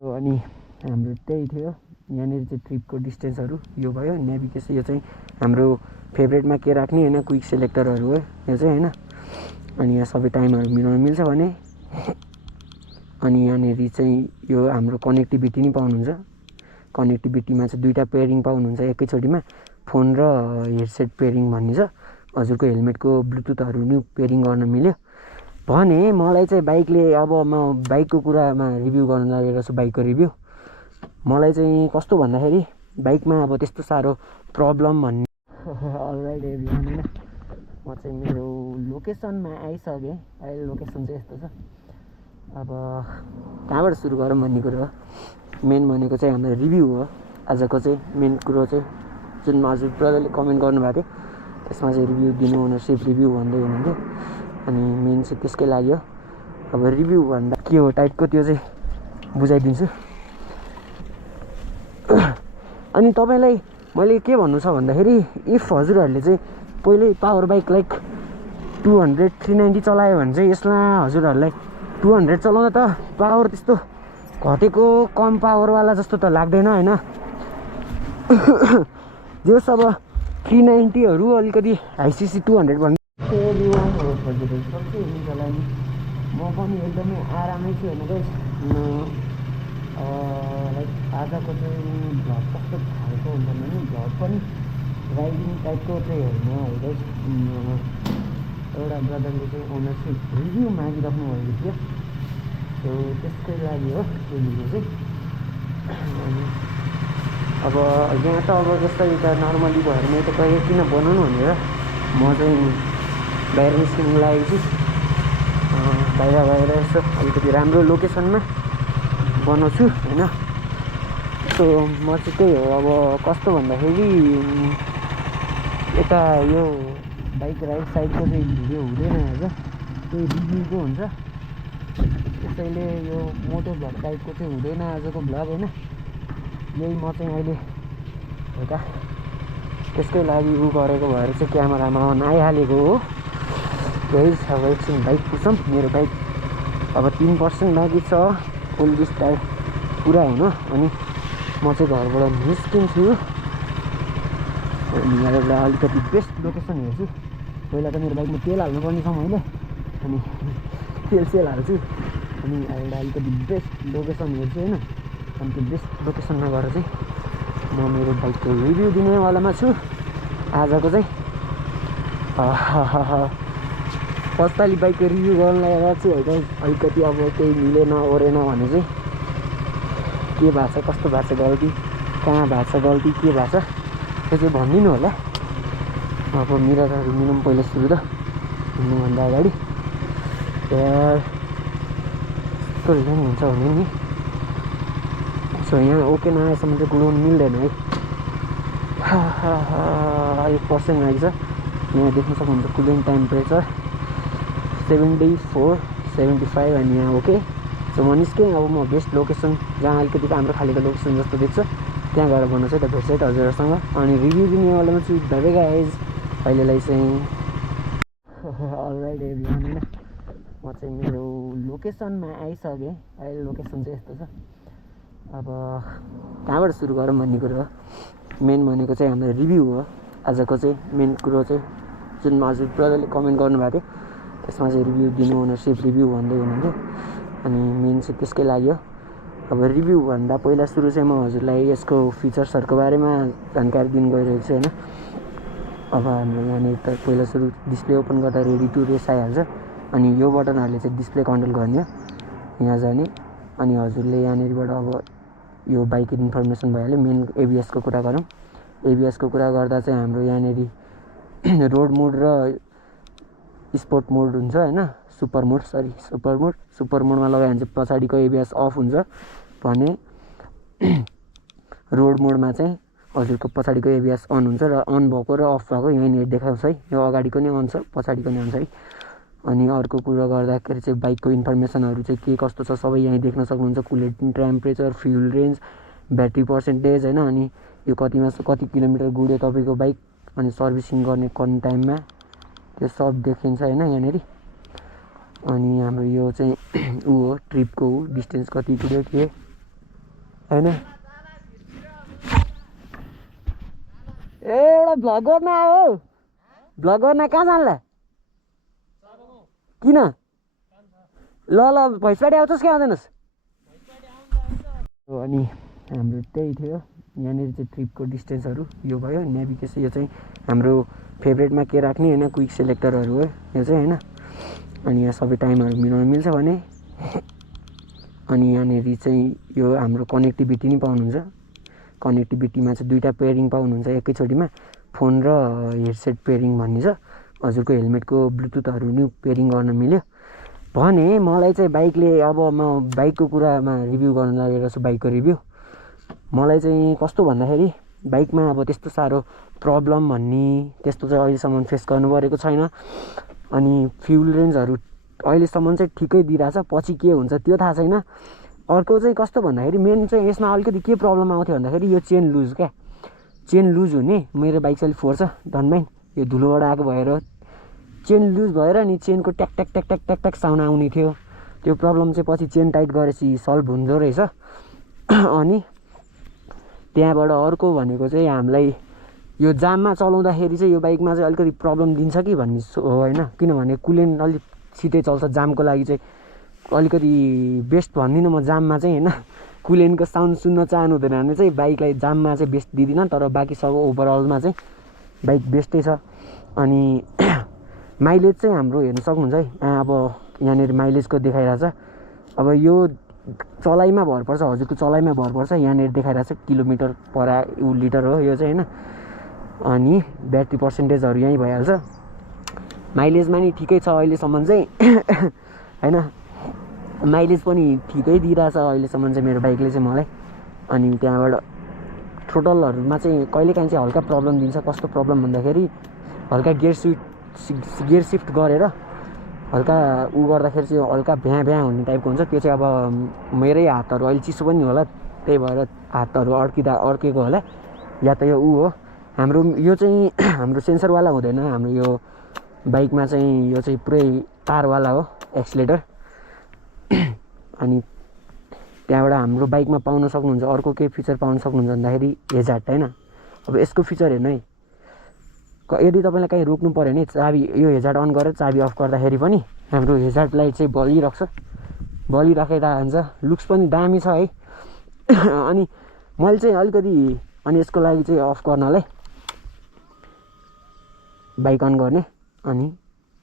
अनि हाम्रो त्यही थियो यहाँनिर चाहिँ ट्रिपको डिस्टेन्सहरू यो भयो नेभिगेसन यो चाहिँ हाम्रो फेभरेटमा के राख्ने होइन क्विक सेलेक्टरहरू हो यो चाहिँ होइन अनि यहाँ सबै टाइमहरू मिलाउन मिल्छ भने अनि यहाँनिर चाहिँ यो हाम्रो कनेक्टिभिटी नि पाउनुहुन्छ कनेक्टिभिटीमा चाहिँ दुईवटा पेयरिङ पाउनुहुन्छ एकैचोटिमा फोन र हेडसेट पेयरिङ भन्ने छ हजुरको हेलमेटको ब्लुटुथहरू नि पेयरिङ गर्न मिल्यो भने मलाई चाहिँ बाइकले अब म बाइकको कुरामा रिभ्यू गर्न लागेको छु बाइकको रिभ्यू मलाई चाहिँ कस्तो भन्दाखेरि बाइकमा अब त्यस्तो साह्रो प्रब्लम भन्ने अलराइट एभ्रिवान होइन म चाहिँ मेरो लोकेसनमा आइसकेँ अहिले लोकेसन चाहिँ यस्तो छ अब कहाँबाट सुरु गरौँ भन्ने कुरो हो मेन भनेको चाहिँ हाम्रो रिभ्यू हो आजको चाहिँ मेन कुरो चाहिँ जुन हजुर ब्रदरले कमेन्ट गर्नुभएको थियो त्यसमा चाहिँ रिभ्यू दिनु ओनरसिप रिभ्यू भन्दै हुनुहुन्थ्यो अनि मेन चाहिँ त्यसकै लागि हो अब रिभ्यू भन्दा के हो टाइपको त्यो चाहिँ बुझाइदिन्छु अनि तपाईँलाई मैले के भन्नु छ भन्दाखेरि इफ हजुरहरूले चाहिँ पहिल्यै पावर बाइक लाइक 200 390 चलायो भने चाहिँ यसमा हजुरहरूलाई 200 चलाउँदा त पावर त्यस्तो घटेको कम पावरवाला जस्तो त लाग्दैन होइन जस अब 390हरू अलिकति हाइसिसी 200 भन्दा म पनि एकदमै आरामै छु होइन गाइस लाइक आजको चाहिँ भ्लग कस्तो खालको हुन्छ भने भ्लग पनि राइडिङ टाइपको चाहिँ होइन है गाइस एउटा ब्रदरले चाहिँ ओनरसिप रिभ्यू मागिराख्नु भएको थियो सो त्यसकै लागि हो त्यो भिडियो चाहिँ अनि अब यहाँ त अब जस्तै त नर्मली भएर मैले त कहिले किन बनाउनु भनेर म चाहिँ बाहिर निस्किनु लागेको छु बाहिर गएर यसो अलिकति राम्रो लोकेसनमा बनाउँछु होइन सो म चाहिँ त्यही हो अब कस्तो भन्दाखेरि यता यो बाइक राइड साइडको चाहिँ भिडियो हुँदैन आज त्यही रिभ्यूको हुन्छ त्यसैले यो मोटो भ्लग टाइपको चाहिँ हुँदैन आजको भ्लग होइन यही म चाहिँ अहिले एउटा त्यसकै लागि उ गरेको भएर चाहिँ क्यामेरामा अन आइहालेको हो यही अब एकछिन बाइक पुछौँ मेरो बाइक अब 3% बाँकी छ फुल डिस्चार्ज पुरा हुन अनि म चाहिँ घरबाट निस्किन्छु अनि यहाँबाट अलिकति बेस्ट लोकेसन हेर्छु पहिला त मेरो बाइकमा तेल हाल्नुपर्ने छ मैले अनि तेल हाल्छु अनि यहाँबाट अलिकति बेस्ट लोकेसन हेर्छु होइन अनि त्यो बेस्ट लोकेसनमा गएर चाहिँ म मेरो बाइकको रिभ्यू दिनेवालामा छु आजको चाहिँ पस्ताली बाइकको रिभ्यू गर्न लागेको छु है अलिकति अब केही मिलेन ओरेन भने चाहिँ के भएको छ कस्तो भएको छ गल्ती कहाँ भएको छ गल्ती के भएको छ त्यो चाहिँ भनिदिनु होला अब मिररहरू मिलाउँ पहिला सुरु त हिँड्नुभन्दा अगाडि यस्तो हुन्छ भने नि सो यहाँ ओके नआएसम्म चाहिँ कुदाउनु मिल्दैन है 1% आइछ यहाँ देख्न सक्नुहुन्छ कुलिङ टेम्परेचर 74 75 अनि यहाँ ओके सो म निस्केँ अब म बेस्ट लोकेसन जहाँ अलिकति राम्रो खालेको लोकेसन जस्तो देख्छ त्यहाँ गएर भन्नु चाहिँ त भेट्छ हजुरहरूसँग अनि रिभ्यू दिनेवालामा चाहिँ धेरै गाइज अहिलेलाई चाहिँ अलराइट एभ्रिवान होइन म चाहिँ मेरो लोकेसनमा आइसकेँ अहिले लोकेसन चाहिँ यस्तो छ अब कहाँबाट सुरु गरौँ भन्ने कुरो हो मेन भनेको चाहिँ हाम्रो रिभ्यू हो आजको चाहिँ मेन कुरो चाहिँ जुन हजुर ब्रदरले कमेन्ट गर्नुभएको थियो त्यसमा चाहिँ रिभ्यू दिनु ओनरसिप रिभ्यू भन्दै हुनुहुन्थ्यो अनि मेन चाहिँ त्यसकै लागि हो अब रिभ्यू भन्दा पहिला सुरु चाहिँ म हजुरलाई यसको फिचर्सहरूको बारेमा जानकारी दिनु गइरहेको छु होइन अब हाम्रो यहाँनिर त पहिला सुरु डिस्प्ले ओपन गर्दा रेडी टु रेस आइहाल्छ अनि यो बटनहरूले चाहिँ डिस्प्ले कन्ट्रोल गर्ने हो यहाँ जाने अनि हजुरले यहाँनिरबाट अब यो बाइक इन्फर्मेसन भइहाल्यो मेन एबिएसको कुरा गरौँ एबिएसको कुरा गर्दा चाहिँ हाम्रो यहाँनिर रोड मोड र स्पोर्ट मोड हुन्छ होइन सुपर मोडमा लगायो भने चाहिँ पछाडिको एबिएस अफ हुन्छ भने रोड मोडमा चाहिँ हजुरको पछाडिको एबिएस अन हुन्छ र अन भएको र अफ भएको यहीँनिर देखाउँछ है यो अगाडिको नि अन छ पछाडिको नि अन छ है अनि अर्को कुरा गर्दाखेरि चाहिँ बाइकको इन्फर्मेसनहरू चाहिँ के कस्तो छ सबै यहीँ देख्न सक्नुहुन्छ कुलेट temperature fuel range battery percentage होइन अनि यो कति किलोमिटर गुड्यो तपाईँको बाइक अनि सर्भिसिङ गर्ने कुन टाइममा त्यो सब देखिन्छ होइन यहाँनिर अनि हाम्रो यो चाहिँ ऊ हो ट्रिपको डिस्टेन्स कति गुड्यो के हैन। ए एउटा भ्लग गर्न आयो, भ्लग गर्न कहाँ जान्ला? किन? ल ल भैँसबारी आउँछस् कि आउँदैनस्? अनि हाम्रो त्यही थियो यहाँनिर चाहिँ ट्रिपको डिस्टेन्सहरू यो भयो। नेभिगेसन यो चाहिँ हाम्रो फेभरेटमा के राख्ने होइन, क्विक सेलेक्टरहरू हो यो चाहिँ होइन। अनि यहाँ सबै टाइमहरू मिलाउनु मिल्छ भने। अनि यहाँनिर चाहिँ यो हाम्रो कनेक्टिभिटी नि पाउनुहुन्छ। कनेक्टिभिटीमा चाहिँ दुईवटा पेयरिङ पाउनुहुन्छ एकैचोटिमा, फोन र हेडसेट पेयरिङ भन्ने छ। हजुरको हेलमेटको ब्लुटुथहरू नि पेयरिङ गर्न मिल्यो भने। मलाई चाहिँ बाइकले, अब म बाइकको कुरामा रिभ्यू गर्न लागेको छु, बाइकको रिभ्यू। मलाई चाहिँ कस्तो भन्दाखेरि बाइकमा अब त्यस्तो साह्रो प्रब्लम भन्ने त्यस्तो चाहिँ अहिलेसम्म फेस गर्नु परेको छैन। अनि फ्युल रेन्जहरू अहिलेसम्म चाहिँ ठिकै दिइरहेछ, पछि के हुन्छ त्यो थाहा छैन। अर्को चाहिँ कस्तो भन्दाखेरि मेन चाहिँ यसमा अलिकति के प्रब्लम आउँथ्यो भन्दाखेरि यो चेन लुज क्या, चेन लुज हुने। मेरो बाइक चाहिँ अलिक फोर्छ डनमाइन, यो धुलोबाट आएको भएर चेन लुज भएर नि चेनको ट्याक ट्याक ट्याक ट्याक ट्याक ट्याक साउन्ड आउने थियो। त्यो प्रब्लम चाहिँ पछि चेन टाइट गरेपछि सल्भ हुँदो रहेछ। अनि त्यहाँबाट अर्को भनेको चाहिँ हामीलाई यो जाममा चलाउँदाखेरि चाहिँ यो बाइकमा चाहिँ अलिकति प्रब्लम दिन्छ कि भन्ने हो होइन। किनभने कुलेन्ट अलिक छिटै चल्छ, जामको लागि चाहिँ अलिकति बेस्ट भन्दिनँ म जाममा चाहिँ होइन। कुलेन्टको साउन्ड सुन्न चाहनु हुँदैन भने चाहिँ बाइकलाई जाममा चाहिँ बेस्ट दिँदिनँ, तर बाँकी सब ओभरअलमा चाहिँ बाइक बेस्टै छ। अनि माइलेज चाहिँ हाम्रो हेर्न सक्नुहुन्छ है, अब यहाँनिर माइलेजको देखाइरहेछ। अब यो चलाइमा भर पर्छ, हजुरको चलाइमा भर पर्छ। यहाँनिर देखाइरहेछ किलोमिटर पर लिटर हो यो चाहिँ होइन। अनि ब्याट्री पर्सेन्टेजहरू यहीँ भइहाल्छ। माइलेजमा नि ठिकै छ अहिलेसम्म चाहिँ होइन। माइलेज पनि ठिकै दिइरहेछ अहिलेसम्म चाहिँ मेरो बाइकले चाहिँ मलाई। अनि त्यहाँबाट थ्रोटलहरूमा चाहिँ कहिलेकाहीँ चाहिँ हल्का प्रब्लम दिन्छ। कस्तो प्रब्लम भन्दाखेरि हल्का गियर सिफ्ट गरेर हल्का उ गर्दाखेरि चाहिँ हल्का भ्याँ भ्याँ हुने टाइपको हुन्छ। त्यो चाहिँ अब मेरै हातहरू अहिले चिसो पनि होला, त्यही भएर हातहरू अड्केको होला, या त यो ऊ हो हाम्रो यो चाहिँ हाम्रो सेन्सरवाला हुँदैन। हाम्रो यो बाइकमा चाहिँ यो चाहिँ पुरै तारवाला हो एक्सिलेटर। अनि त्यहाँबाट हाम्रो बाइकमा पाउन सक्नुहुन्छ अर्को के फिचर पाउन सक्नुहुन्छ भन्दाखेरि हेजार्ड होइन। अब यसको फिचर हेर्नु है, यदि तपाईँलाई कहीँ रोक्नु पऱ्यो भने चाबी यो हेजार्ड अन गरेर चाबी अफ गर्दाखेरि पनि हाम्रो हेजार्ड लाइट चाहिँ बलिराखेर हुन्छ। लुक्स पनि दामी छ है। अनि मैले चाहिँ अलिकति अनि यसको लागि चाहिँ अफ गर्नलाई बाइक अन गर्ने अनि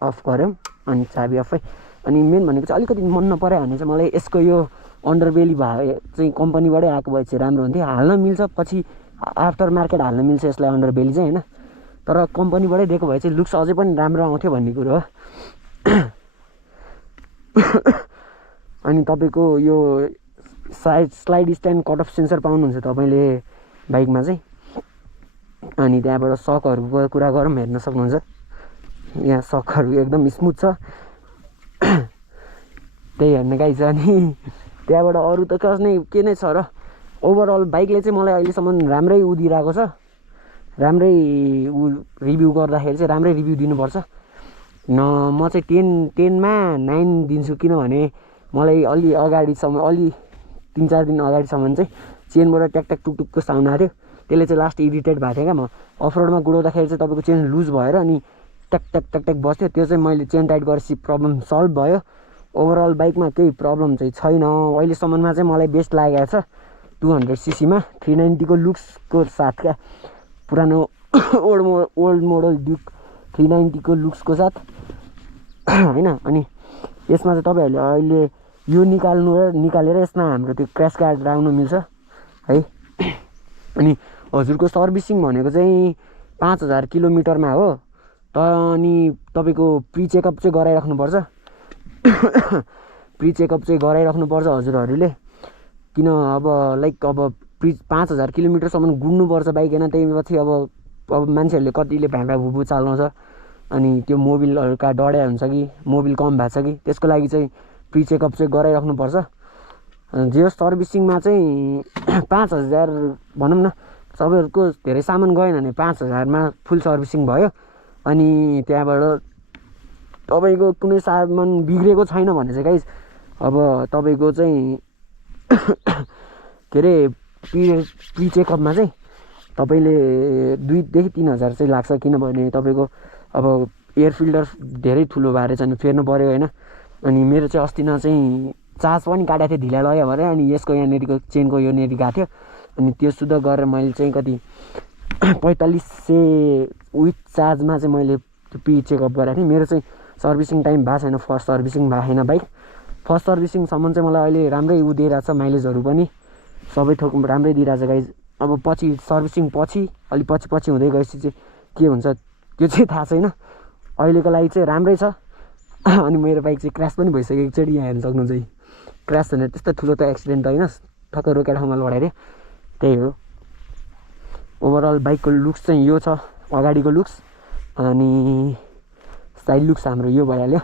अफ गऱ्यौँ अनि चाबी अफै। अनि मेन भनेको चाहिँ अलिकति मन नपऱ्यो भने चाहिँ मलाई यसको यो अन्डरबेली भए चाहिँ कम्पनीबाटै आएको भए चाहिँ राम्रो हुन्थ्यो। हाल्न मिल्छ, पछि आफ्टर मार्केट हाल्न मिल्छ यसलाई अन्डरबेली चाहिँ होइन। तर कम्पनीबाटै दिएको भए चाहिँ लुक्स अझै पनि राम्रो आउँथ्यो भन्ने कुरो हो। अनि तपाईँको यो slide stand cut off sensor पाउनुहुन्छ तपाईँले बाइकमा चाहिँ। अनि त्यहाँबाट सकहरूको कुरा गरौँ, हेर्न सक्नुहुन्छ यहाँ सकहरू एकदम स्मुथ छ, त्यही हेर्न गाइज। अनि त्यहाँबाट अरू त के नै छ र, ओभरअल बाइकले चाहिँ मलाई अहिलेसम्म राम्रै दिइरहेको छ। राम्रै रिभ्यू गर्दाखेरि चाहिँ राम्रै रिभ्यू दिनुपर्छ। म चाहिँ 10मा 9 दिन्छु। किनभने मलाई अलि अगाडिसम्म, अलि 3-4 दिन अगाडिसम्म चाहिँ चेनबाट ट्याक ट्याक टुकटुकको साउन्ड आएको थियो। त्यसले चाहिँ लास्ट इरिटेट भएको थियो क्या। म अफरोडमा गुडाउँदाखेरि चाहिँ तपाईँको चेन लुज भएर अनि ट्याक ट्याक ट्याक ट्याक बस्थ्यो। त्यो चाहिँ मैले चेन टाइट गरेपछि प्रब्लम सल्भ भयो। ओभरअल बाइकमा केही प्रब्लम चाहिँ छैन अहिलेसम्ममा चाहिँ मलाई बेस्ट लागेको छ। 200cc मा 390 को लुक्सको साथ क्या, पुरानो ओल्ड मोडल ड्युक 390 को लुक्सको साथ होइन। अनि यसमा चाहिँ तपाईँहरूले अहिले यो निकालेर यसमा हाम्रो त्यो क्र्यास गार्ड राख्नु मिल्छ है। अनि हजुरको सर्भिसिङ भनेको चाहिँ 5000 किलोमिटरमा हो। अनि तपाईँको प्री चेकअप चाहिँ गराइराख्नुपर्छ। प्री चेकअप चाहिँ गराइराख्नुपर्छ हजुरहरूले। किन अब लाइक अब 5000 किलोमिटरसम्म गुड्नुपर्छ बाइक होइन। त्यही पछि अब मान्छेहरूले कतिले भ्याँभ्या भुभु चालाउँछ। अनि त्यो मोबिलहरूका डढ्या हुन्छ कि मोबिल कम भएको छ कि, त्यसको लागि चाहिँ प्री चेकअप चाहिँ गराइराख्नुपर्छ। जियो सर्भिसिङमा चाहिँ 5000 भनौँ न, सबैहरूको धेरै सामान गएन भने 5000 मा फुल सर्भिसिङ भयो। अनि त्यहाँबाट तपाईँको कुनै सामान बिग्रेको छैन भने चाहिँ गाइज अब तपाईँको चाहिँ के अरे प्री चेकअपमा चाहिँ तपाईँले 2 देखि 3 हजार चाहिँ लाग्छ, किनभने तपाईँको अब एयर फिल्टर धेरै ठुलो भएर चाहिँ फेर्नु पऱ्यो होइन। अनि मेरो चाहिँ अस्ति न चाहिँ चार्ज पनि काटेको थिएँ, ढिला लाग्यो भने, अनि यसको यहाँनिरको चेनको योनिर गएको थियो, अनि त्यो शुद्ध गरेर मैले चाहिँ कति 4500 विथ चार्जमा चाहिँ मैले त्यो प्री चेकअप गराएको थिएँ। मेरो चाहिँ सर्भिसिङ टाइम भएको छैन, फर्स्ट सर्भिसिङ भएको छैन बाइक। फर्स्ट सर्भिसिङसम्म चाहिँ मलाई अहिले राम्रै दिइरहेको छ, माइलेजहरू पनि सबै थोक राम्रै दिइरहेको छ गाइज। अब पछि सर्भिसिङ पछि अलिक पछि हुँदै गएपछि चाहिँ के हुन्छ त्यो चाहिँ थाहा छैन। अहिलेको लागि चाहिँ राम्रै छ। अनि मेरो बाइक चाहिँ क्रास पनि भइसक्यो एकचोटि, यहाँ हेर्न सक्नुहुन्छ। क्रास भनेर त्यस्तो ठुलो त एक्सिडेन्ट त होइन, ठक्क रोकेर ठाउँमा लडाइदियो, त्यही हो। ओभरअल बाइकको लुक्स चाहिँ यो छ, अगाडिको लुक्स, अनि साइड लुक्स हाम्रो यो भइहाल्यो।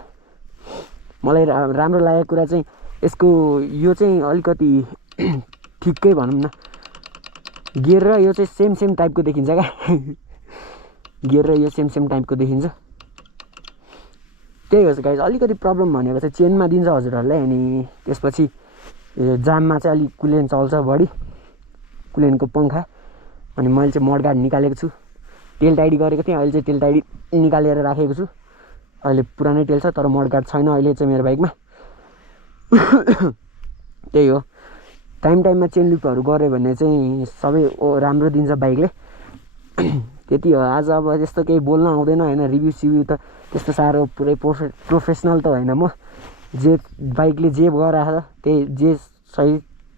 मलाई राम्रो लागेको कुरा चाहिँ यसको यो चाहिँ अलिकति ठिकै भनौँ न, गियर र यो चाहिँ सेम टाइपको देखिन्छ क्या। गियर र यो सेम टाइपको देखिन्छ, त्यही हो गाइज। अलिकति प्रब्लम भनेको चाहिँ चेनमा दिन्छ हजुरहरूलाई, अनि त्यसपछि जाममा चाहिँ अलिक कुलेन चल्छ बढी, कुलेनको पङ्खा। अनि मैले चाहिँ मडगार्ड निकालेको छु, तेल टाइडी गरेको थिएँ, अहिले चाहिँ तेल टाइडी निकालेर राखेको छु। अहिले पुरानै तेल छ तर मडगार्ड छैन अहिले चाहिँ मेरो बाइकमा। त्यही हो, टाइममा चेन लुपहरू गऱ्यो भने चाहिँ सबै राम्रो दिन्छ बाइकले। त्यति हो। आज अब त्यस्तो केही बोल्न आउँदैन होइन, रिभ्यू सिभ्यू त त्यस्तो साह्रो पुरै प्रोफेसनल त होइन म। जे बाइकले जे गराएको छ त्यही, जे सही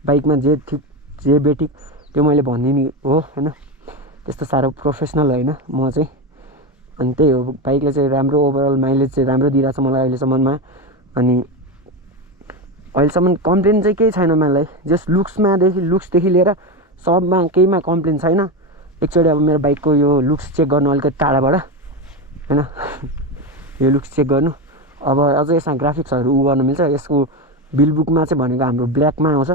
बाइकमा जे ठिक जे बेठिक त्यो मैले भनिदिने हो होइन, त्यस्तो साह्रो प्रोफेसनल होइन म चाहिँ। अनि त्यही हो, बाइकले चाहिँ राम्रो ओभरअल माइलेज चाहिँ राम्रो दिइरहेको छ मलाई अहिलेसम्ममा। अनि अहिलेसम्म कम्प्लेन चाहिँ केही छैन मलाई, जस्ट लुक्सदेखि लिएर सबमा केहीमा कम्प्लेन छैन। एकचोटि अब मेरो बाइकको यो लुक्स चेक गर्नु अलिकति टाढाबाट होइन, यो लुक्स चेक गर्नु। अब अझै यसमा ग्राफिक्सहरू गर्नु मिल्छ। यसको बिल बुकमा चाहिँ भनेको हाम्रो ब्ल्याकमा आउँछ,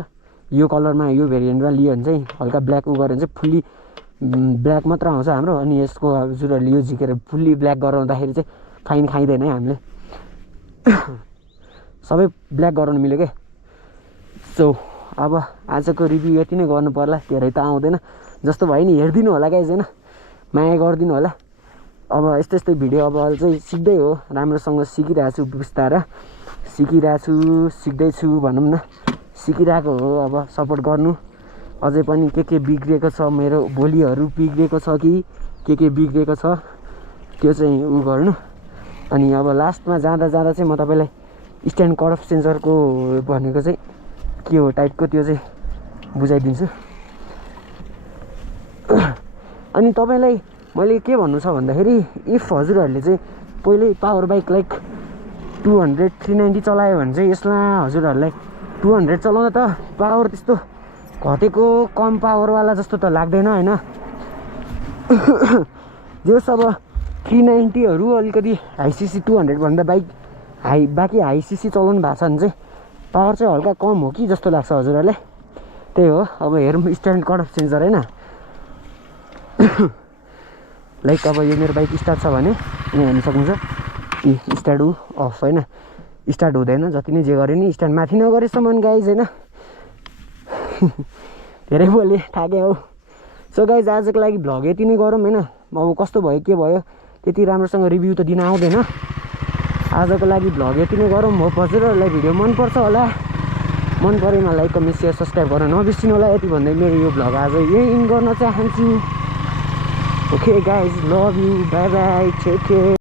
यो कलरमा यो भेरिएन्टमा लियो भने चाहिँ हल्का ब्ल्याक गऱ्यो भने चाहिँ फुल्ली ब्ल्याक मात्र आउँछ हाम्रो। अनि यसको हजुरहरूले यो झिकेर फुल्ली ब्ल्याक गराउँदाखेरि चाहिँ फाइन खाइँदैन है हामीले। सबै ब्ल्याक गराउनु मिल्यो क्या। सो अब आजको रिभ्यू यति नै गर्नु पर्ला, धेरै त आउँदैन। जस्तो भयो नि हेरिदिनु होला गाइज होइन, माया गरिदिनु होला। अब यस्तै भिडियो अब चाहिँ सिक्दै हो, राम्रोसँग सिकिरहेको छु, बिस्तारै सिक्दैछु भनौँ न, सिकिरहेको हो। अब सपोर्ट गर्नु। अझै पनि के बिग्रिएको छ, मेरो भोलिहरू बिग्रिएको छ कि के बिग्रिएको छ त्यो चाहिँ उ गर्नु। अनि अब लास्टमा जाँदा चाहिँ म तपाईँलाई स्ट्यान्ड कट अफ सेन्सरको भनेको चाहिँ के हो टाइपको त्यो चाहिँ बुझाइदिन्छु। अनि तपाईँलाई मैले के भन्नु छ भन्दाखेरि, इफ हजुरहरूले चाहिँ पहिल्यै पावर बाइक लाइक 200 390 चलायो भने चाहिँ यसमा हजुरहरूलाई 200 चलाउँदा त पावर त्यस्तो घटेको कम पावरवाला जस्तो त लाग्दैन होइन। जस अब 390हरू अलिकति हाई सिसी 200 भन्दा बाँकी हाई सिसी चलाउनु भएको छ भने चाहिँ पावर चाहिँ हल्का कम हो कि जस्तो लाग्छ हजुरहरूलाई। त्यही हो। अब हेरौँ स्ट्यान्ड कट अफ सेन्सर होइन, लाइक अब यो मेरो बाइक स्टार्ट छ भने यहाँ हेर्न सक्नुहुन्छ स्टार्ट अफ होइन, स्टार्ट हुँदैन। जति नै जे गरे नि स्ट्यान्ड माथि नगरेसम्म गाइज होइन। धेरै बोलेँ, थाकेँ हौ। सो गाइज आजको लागि भ्लग यति नै गरौँ होइन। अब कस्तो भयो के भयो त्यति राम्रोसँग रिभ्यू त दिन आउँदैन। आजको लागि भ्लग यति नै गरौँ। होप हजुरहरूलाई भिडियो मनपर्छ होला। मन परेमा लाइक कमेन्ट सेयर सब्सक्राइब गर्न नबिर्सिनु होला। यति भन्दै मेरो यो भ्लग आज यही इन गर्न चाहन्छु। Okay guys, love you, bye bye, take care.